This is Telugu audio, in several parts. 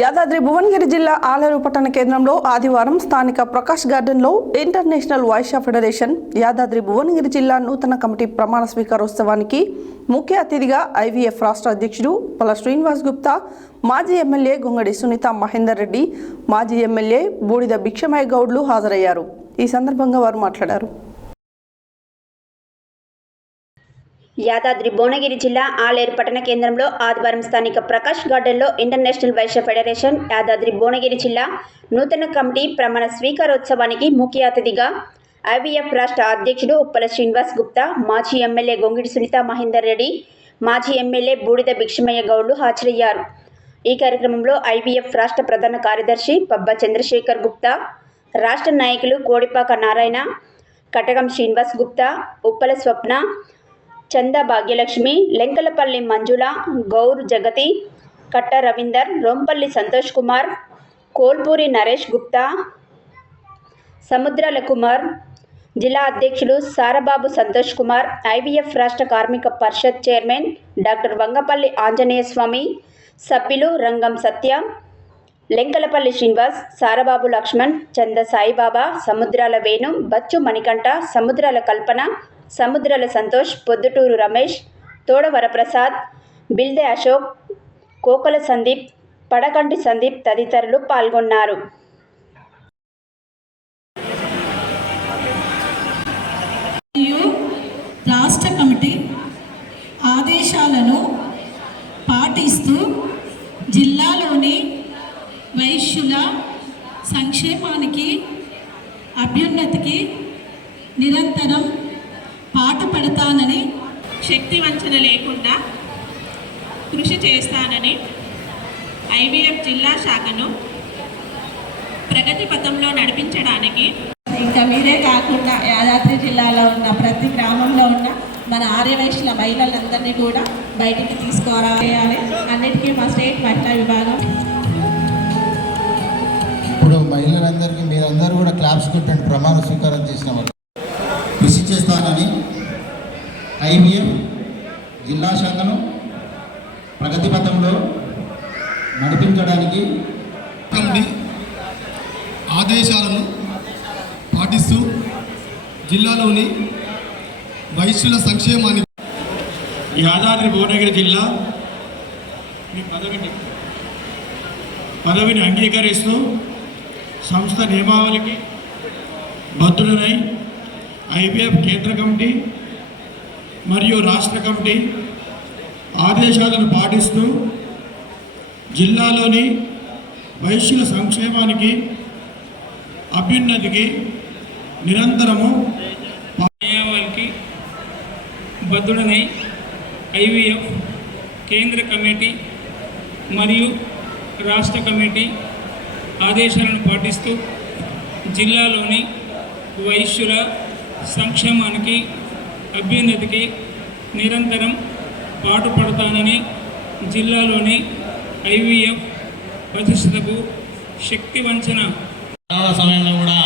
యాదాద్రి భువనగిరి జిల్లా ఆలేరు పట్టణ కేంద్రంలో ఆదివారం స్థానిక ప్రకాష్ గార్డెన్లో ఇంటర్నేషనల్ వైశ్య ఫెడరేషన్ యాదాద్రి భువనగిరి జిల్లా నూతన కమిటీ ప్రమాణ స్వీకారోత్సవానికి ముఖ్య అతిథిగా ఐవీఎఫ్ రాష్ట్ర అధ్యక్షుడు పల్ల శ్రీనివాస్ గుప్తా, మాజీ ఎమ్మెల్యే గొంగడి సునీత మహేందర్ రెడ్డి, మాజీ ఎమ్మెల్యే బూడిద భిక్షమయ్య గౌడ్లు హాజరయ్యారు. ఈ సందర్భంగా వారు మాట్లాడారు. యాదాద్రి భువనగిరి జిల్లా ఆలేరు పట్టణ కేంద్రంలో ఆదివారం స్థానిక ప్రకాష్ గార్డెన్లో ఇంటర్నేషనల్ వైశ్య ఫెడరేషన్ యాదాద్రి భువనగిరి జిల్లా నూతన కమిటీ ప్రమాణ స్వీకారోత్సవానికి ముఖ్య అతిథిగా ఐవీఎఫ్ రాష్ట్ర అధ్యక్షుడు పల్ల శ్రీనివాస్ గుప్తా, మాజీ ఎమ్మెల్యే గొంగిడి సునీత మహేందర్ రెడ్డి, మాజీ ఎమ్మెల్యే బూడిద భిక్షమయ్య గౌడ్లు హాజరయ్యారు. ఈ కార్యక్రమంలో ఐవీఎఫ్ రాష్ట్ర ప్రధాన కార్యదర్శి పబ్బా చంద్రశేఖర్ గుప్తా, రాష్ట్ర నాయకులు కోడిపాక నారాయణ, కటకం శ్రీనివాస్ గుప్తా, ఉప్పల స్వప్న, చందా భాగ్యలక్ష్మి, లెంకలపల్లి మంజుల, గౌర్ జగతి, కట్ట రవీందర్, రోంపల్లి సంతోష్ కుమార్, కోల్పూరి నరేష్ గుప్తా, సముద్రాల కుమార్, జిల్లా అధ్యక్షులు సారబాబు సంతోష్ కుమార్, ఐవీఎఫ్ రాష్ట్ర కార్మిక పరిషత్ చైర్మన్ డాక్టర్ వంగపల్లి ఆంజనేయ స్వామి, సభ్యులు రంగం సత్య, లెంకలపల్లి శ్రీనివాస్, సారబాబు లక్ష్మణ్, చంద సాయిబాబా, సముద్రాల వేణు, బచ్చు మణికంఠ, సముద్రాల కల్పన, సముద్రాల సంతోష్, పొద్దుటూరు రమేష్, తోడ వరప్రసాద్, బిల్దె అశోక్, కోకల సందీప్, పడకంటి సందీప్ తదితరులు పాల్గొన్నారు. రాష్ట్ర కమిటీ ఆదేశాలను పాటిస్తూ జిల్లాలోని వైశ్యుల సంక్షేమానికి, అభ్యున్నతికి నిరంతరం పాటుపడతానని, శక్తి వంచన లేకుండా కృషి చేస్తానని ఐవీఎఫ్ జిల్లా శాఖను ప్రగతి పథంలో నడిపించడానికి, ఇంకా మీరే కాకుండా యాదాద్రి జిల్లాలో ఉన్న ప్రతి గ్రామంలో ఉన్న మన ఆర్యవైశ్యుల మహిళలందరినీ కూడా బయటికి తీసుకురావాలి. అన్నిటికీ మా స్టేట్ మహిళా విభాగం. ఇప్పుడు మహిళలందరికీ మీరందరూ కూడా క్లాప్స్ కొట్టండి. ప్రమాణ స్వీకారం చేసిన వాళ్ళు కృషి చేస్తానని ఐవీఎఫ్ జిల్లా శాఖను ప్రగతి పథంలో నడిపించడానికి ఆదేశాలను పాటిస్తూ జిల్లాలోని వైశ్యుల సంక్షేమాన్ని యాదాద్రి భువనగిరి జిల్లా పదవిని అంగీకరిస్తూ సంస్థ నియమావళికి బద్దులనై ఐవీఎఫ్ కేంద్ర కమిటీ మరియు రాష్ట్ర కమిటీ ఆదేశాలను పాటిస్తూ జిల్లాలోని వైశ్యుల సంక్షేమానికి, అభ్యున్నతికి నిరంతరము నియమావళికి బద్దుడనై ఐవీఎఫ్ కేంద్ర కమిటీ మరియు రాష్ట్ర కమిటీ ఆదేశాలను పాటిస్తూ జిల్లాలోని వైశ్యుల సంక్షేమానికి, అభ్యున్నతికి నిరంతరం పాటుపడతానని జిల్లాలోని ఐవీఎఫ్ ప్రతిష్టకు శక్తి వంచన. కరోనా సమయంలో కూడా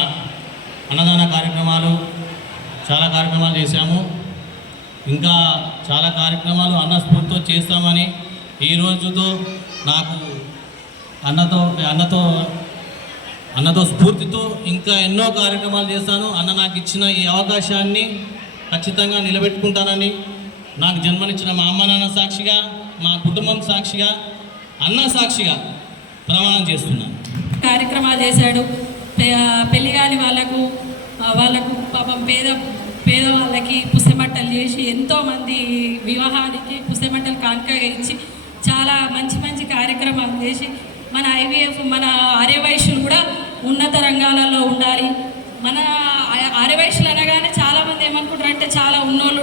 అన్నదాన కార్యక్రమాలు చాలా కార్యక్రమాలు చేశాము. ఇంకా చాలా కార్యక్రమాలు అన్నస్ఫూర్తితో చేస్తామని ఈ రోజుతో నాకు అన్నతో స్ఫూర్తితో ఇంకా ఎన్నో కార్యక్రమాలు చేస్తాను. అన్న నాకు ఇచ్చిన ఈ అవకాశాన్ని ఖచ్చితంగా నిలబెట్టుకుంటానని నాకు జన్మనిచ్చిన మా అమ్మ నాన్న సాక్షిగా, మా కుటుంబం సాక్షిగా, అన్న సాక్షిగా ప్రమాణం చేస్తున్నాను. కార్యక్రమాలు చేశాడు. పెళ్లి కాని వాళ్ళకు పాపం పేదవాళ్ళకి పుస్తబట్టలు చేసి, ఎంతోమంది వివాహానికి పుస్తబట్టలు కానుకగా ఇచ్చి చాలా మంచి మంచి కార్యక్రమాలు చేసి మన ఐవీఎఫ్, మన ఆర్యవైశ్యులు కూడా ఉన్నత రంగాలలో ఉండాలి. మన ఆర్యవైశ్యులు అనగానే చాలామంది ఏమనుకుంటారంటే చాలా ఉన్నోళ్ళు.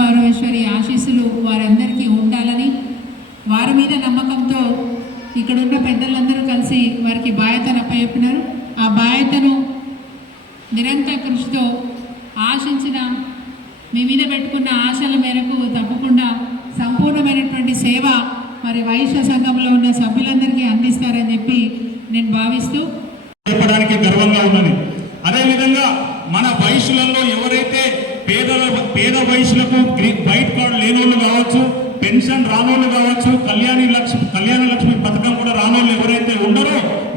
పరమేశ్వరి ఆశీస్సులు వారందరికీ ఉండాలని, వారి మీద నమ్మకంతో ఇక్కడున్న పెద్దలందరూ కలిసి వారికి బాధ్యతను అప్పచెప్పినారు. ఆ బాధ్యతను నిరంతర కృషితో ఆశించిన మీ మీద పెట్టుకున్న ఆశల మేరకు తప్పకుండా సంపూర్ణమైనటువంటి సేవ మరి వైశ్య సంఘంలో ఉన్న సభ్యులందరికీ అందిస్తారని చెప్పి నేను భావిస్తూ చెప్పడానికి గర్వంగా ఉన్నది. అదేవిధంగా మన వైశ్యులలో ఎవరైతే పేద వైశ్యులకు వైట్ కార్డు లేనోళ్ళు కావచ్చు, పెన్షన్ రానోళ్ళు కావచ్చు, కళ్యాణ లక్ష్మి పథకం కూడా రానోళ్ళు ఎవరైతే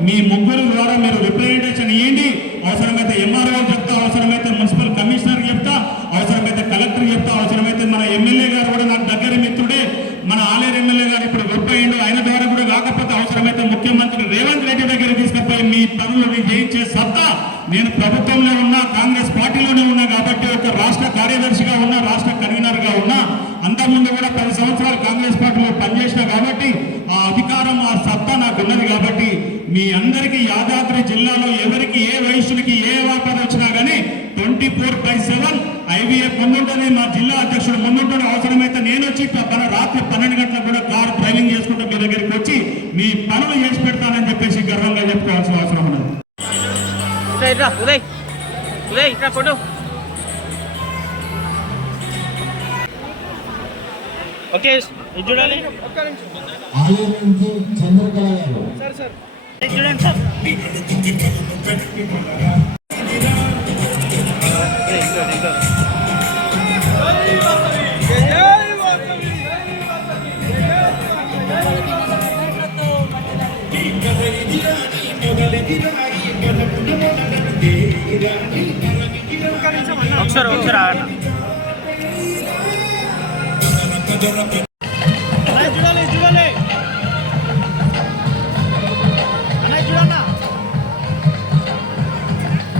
మీ ముగ్గురు ద్వారా మీరు రిప్రజెంటేషన్ ఇవ్వండి. అవసరమైతే ఎంఆర్ఓ చెప్తా, అవసరమైతే మున్సిపల్ కమిషనర్ చెప్తా, అవసరమైతే కలెక్టర్ చెప్తా, అవసరమైతే మన ఎమ్మెల్యే గారు కూడా నాకు దగ్గర మిత్రుడే, మన ఆలేరు ఎమ్మెల్యే గారు ఇప్పుడు గొప్పయిండు, ఆయన ద్వారా కూడా కాకపోతే అవసరమైతే ముఖ్యమంత్రి రేవంత్ రెడ్డి దగ్గర తీసుకుపోయి మీ పనులను చేయించే సత్తా నేను ప్రభుత్వంలో ఉన్నా, కాంగ్రెస్ పార్టీలోనే ఉన్నా కాబట్టి, ఒక రాష్ట్ర కార్యదర్శిగా ఉన్నా, రాష్ట్ర కన్వీనర్గా ఉన్నా, అంతకుముందు కూడా 10 సంవత్సరాలు కాంగ్రెస్ పార్టీలో పనిచేసిన కాబట్టి ఆ అధికారం, ఆ సత్తా నాకు ఉన్నది కాబట్టి మీ అందరికీ యాదాద్రి జిల్లాలో ఎవరికి ఏ వయస్సులకి ఏ ఆపద వచ్చినా కానీ 24/7 IVF ముందుంటేనే మా జిల్లా అధ్యక్షుడు ముందుంటాడు. అవసరమైతే నేను వచ్చి రాత్రి 12 గంటలకు కూడా కారు డ్రైవింగ్ చేసుకుంటూ మీ దగ్గరికి వచ్చి మీ పనులు చేసి పెడతానని చెప్పేసి గర్వంగా చెప్పుకోవాల్సిన అవసరం ఉన్నది. ఓకే చూడాలి ఆలయం నుంచి చంద్రకళ గారు. చూడండి సార్. ఒకసారి